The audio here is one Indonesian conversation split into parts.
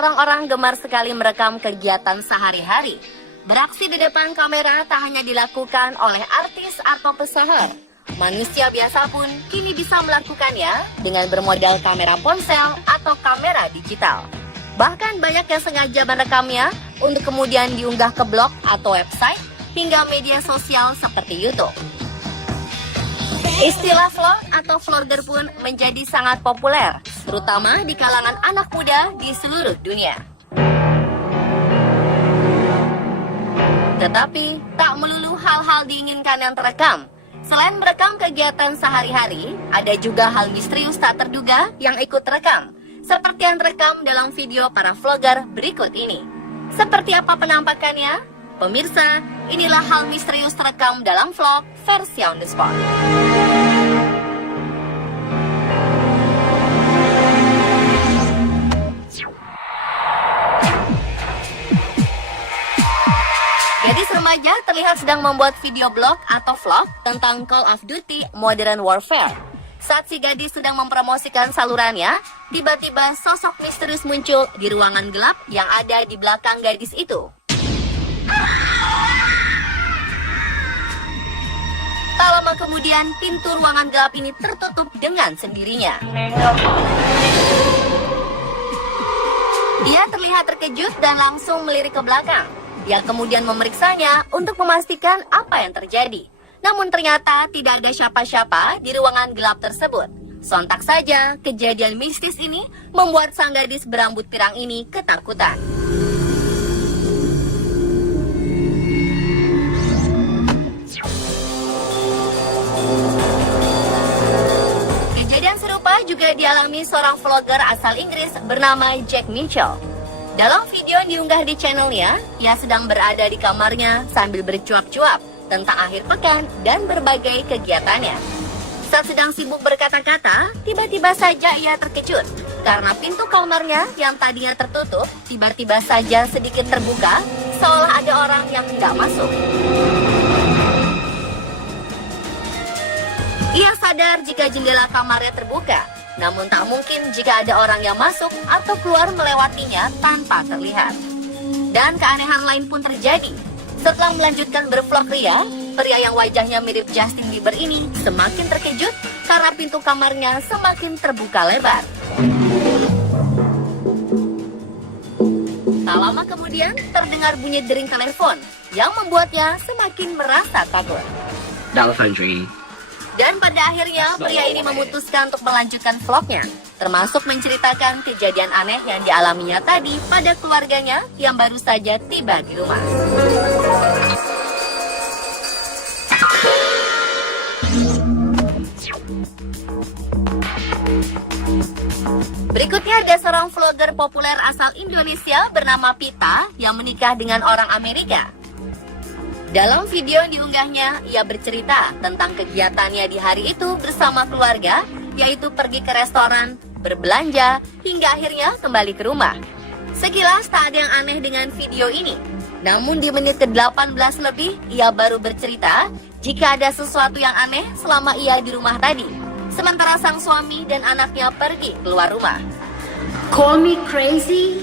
orang-orang gemar sekali merekam kegiatan sehari-hari. Beraksi di depan kamera tak hanya dilakukan oleh artis atau pesohor. Manusia biasa pun kini bisa melakukannya dengan bermodal kamera ponsel atau kamera digital. Bahkan banyak yang sengaja merekamnya untuk kemudian diunggah ke blog atau website hingga media sosial seperti YouTube. Istilah vlog atau vlogger pun menjadi sangat populer, terutama di kalangan anak muda di seluruh dunia. Tetapi, tak melulu hal-hal diinginkan yang terekam. Selain merekam kegiatan sehari-hari, ada juga hal misterius tak terduga yang ikut terekam, seperti yang terekam dalam video para vlogger berikut ini. Seperti apa penampakannya? Pemirsa, inilah hal misterius terekam dalam vlog versi on the spot. Gadis remaja terlihat sedang membuat video blog atau vlog tentang Call of Duty Modern Warfare. Saat si gadis sedang mempromosikan salurannya, tiba-tiba sosok misterius muncul di ruangan gelap yang ada di belakang gadis itu. Tak lama kemudian, pintu ruangan gelap ini tertutup dengan sendirinya. Dia terlihat terkejut dan langsung melirik ke belakang. Dia kemudian memeriksanya untuk memastikan apa yang terjadi. Namun ternyata tidak ada siapa-siapa di ruangan gelap tersebut. Sontak saja, kejadian mistis ini membuat sang gadis berambut pirang ini ketakutan. Kejadian serupa juga dialami seorang vlogger asal Inggris bernama Jack Mitchell. Dalam video yang diunggah di channelnya, ia sedang berada di kamarnya sambil bercuap-cuap tentang akhir pekan dan berbagai kegiatannya. Saat sedang sibuk berkata-kata, tiba-tiba saja ia terkejut karena pintu kamarnya yang tadinya tertutup tiba-tiba saja sedikit terbuka, seolah ada orang yang hendak masuk. Ia sadar jika jendela kamarnya terbuka, namun tak mungkin jika ada orang yang masuk atau keluar melewatinya tanpa terlihat. Dan keanehan lain pun terjadi. Setelah melanjutkan bervlog pria yang wajahnya mirip Justin Bieber ini semakin terkejut karena pintu kamarnya semakin terbuka lebar. Tak lama kemudian terdengar bunyi dering telepon yang membuatnya semakin merasa takut. Dan pada akhirnya pria ini memutuskan untuk melanjutkan vlognya, termasuk menceritakan kejadian aneh yang dialaminya tadi pada keluarganya yang baru saja tiba di rumah. Berikutnya ada seorang vlogger populer asal Indonesia bernama Pita yang menikah dengan orang Amerika. Dalam video yang diunggahnya, ia bercerita tentang kegiatannya di hari itu bersama keluarga, yaitu pergi ke restoran, berbelanja, hingga akhirnya kembali ke rumah. Sekilas tak ada yang aneh dengan video ini. Namun di menit ke-18 lebih, ia baru bercerita jika ada sesuatu yang aneh selama ia di rumah tadi. Sementara sang suami dan anaknya pergi keluar rumah. Call me crazy,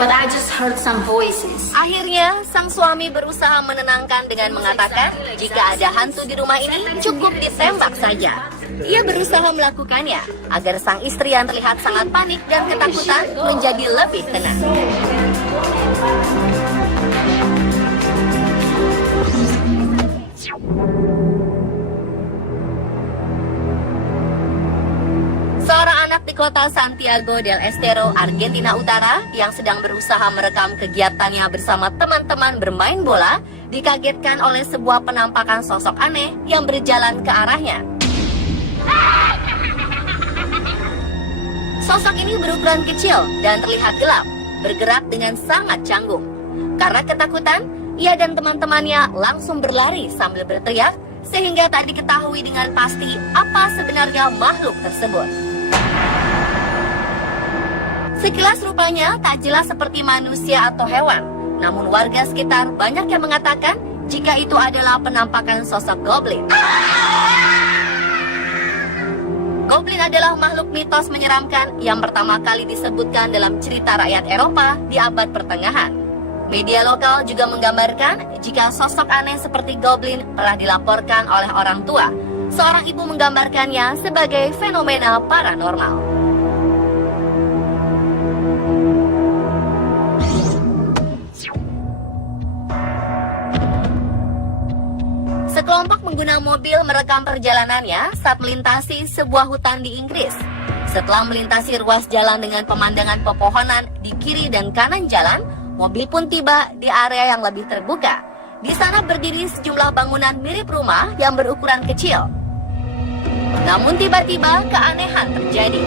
but I just heard some voices. Akhirnya, sang suami berusaha menenangkan dengan mengatakan jika ada hantu di rumah ini cukup ditembak saja. Ia berusaha melakukannya agar sang istri yang terlihat sangat panik dan ketakutan menjadi lebih tenang. Seorang anak di kota Santiago del Estero, Argentina Utara, yang sedang berusaha merekam kegiatannya bersama teman-teman bermain bola, dikagetkan oleh sebuah penampakan sosok aneh yang berjalan ke arahnya. Sosok ini berukuran kecil dan terlihat gelap, bergerak dengan sangat canggung. Karena ketakutan, ia dan teman-temannya langsung berlari sambil berteriak, sehingga tak diketahui dengan pasti apa sebenarnya makhluk tersebut. Sekilas rupanya tak jelas seperti manusia atau hewan. Namun warga sekitar banyak yang mengatakan jika itu adalah penampakan sosok goblin. Goblin adalah makhluk mitos menyeramkan yang pertama kali disebutkan dalam cerita rakyat Eropa di abad pertengahan. Media lokal juga menggambarkan jika sosok aneh seperti goblin pernah dilaporkan oleh orang tua. Seorang ibu menggambarkannya sebagai fenomena paranormal. Sekelompok pengguna mobil merekam perjalanannya saat melintasi sebuah hutan di Inggris. Setelah melintasi ruas jalan dengan pemandangan pepohonan di kiri dan kanan jalan, mobil pun tiba di area yang lebih terbuka. Di sana berdiri sejumlah bangunan mirip rumah yang berukuran kecil. Namun tiba-tiba keanehan terjadi.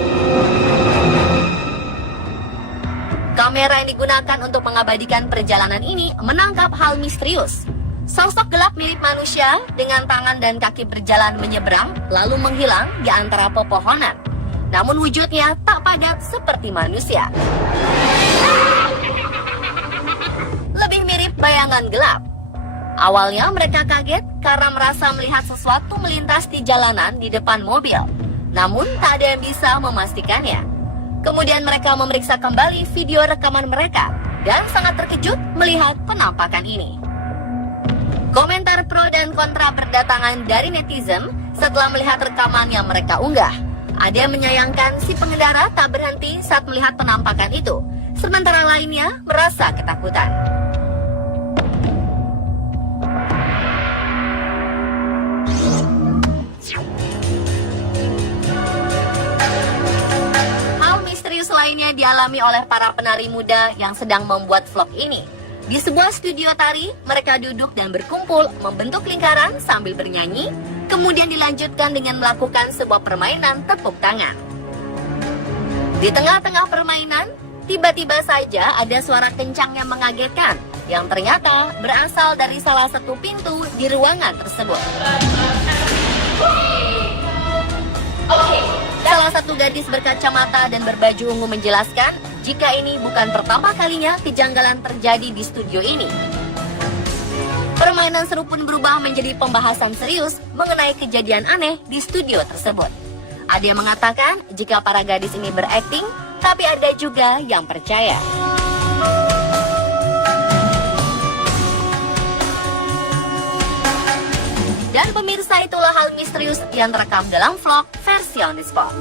Kamera yang digunakan untuk mengabadikan perjalanan ini menangkap hal misterius. Sosok gelap mirip manusia dengan tangan dan kaki berjalan menyeberang lalu menghilang di antara pepohonan. Namun wujudnya tak padat seperti manusia. Lebih mirip bayangan gelap. Awalnya mereka kaget karena merasa melihat sesuatu melintas di jalanan di depan mobil. Namun tak ada yang bisa memastikannya. Kemudian mereka memeriksa kembali video rekaman mereka dan sangat terkejut melihat penampakan ini. Komentar pro dan kontra berdatangan dari netizen setelah melihat rekaman yang mereka unggah. Ada yang menyayangkan si pengendara tak berhenti saat melihat penampakan itu, sementara lainnya merasa ketakutan. Hal misterius lainnya dialami oleh para penari muda yang sedang membuat vlog ini. Di sebuah studio tari, mereka duduk dan berkumpul membentuk lingkaran sambil bernyanyi, kemudian dilanjutkan dengan melakukan sebuah permainan tepuk tangan. Di tengah-tengah permainan, tiba-tiba saja ada suara kencang yang mengagetkan, yang ternyata berasal dari salah satu pintu di ruangan tersebut. Salah satu gadis berkacamata dan berbaju ungu menjelaskan jika ini bukan pertama kalinya kejanggalan terjadi di studio ini. Permainan seru pun berubah menjadi pembahasan serius mengenai kejadian aneh di studio tersebut. Ada yang mengatakan jika para gadis ini berakting, tapi ada juga yang percaya. Dan pemirsa, itulah hal misterius yang terekam dalam vlog versi on the spot.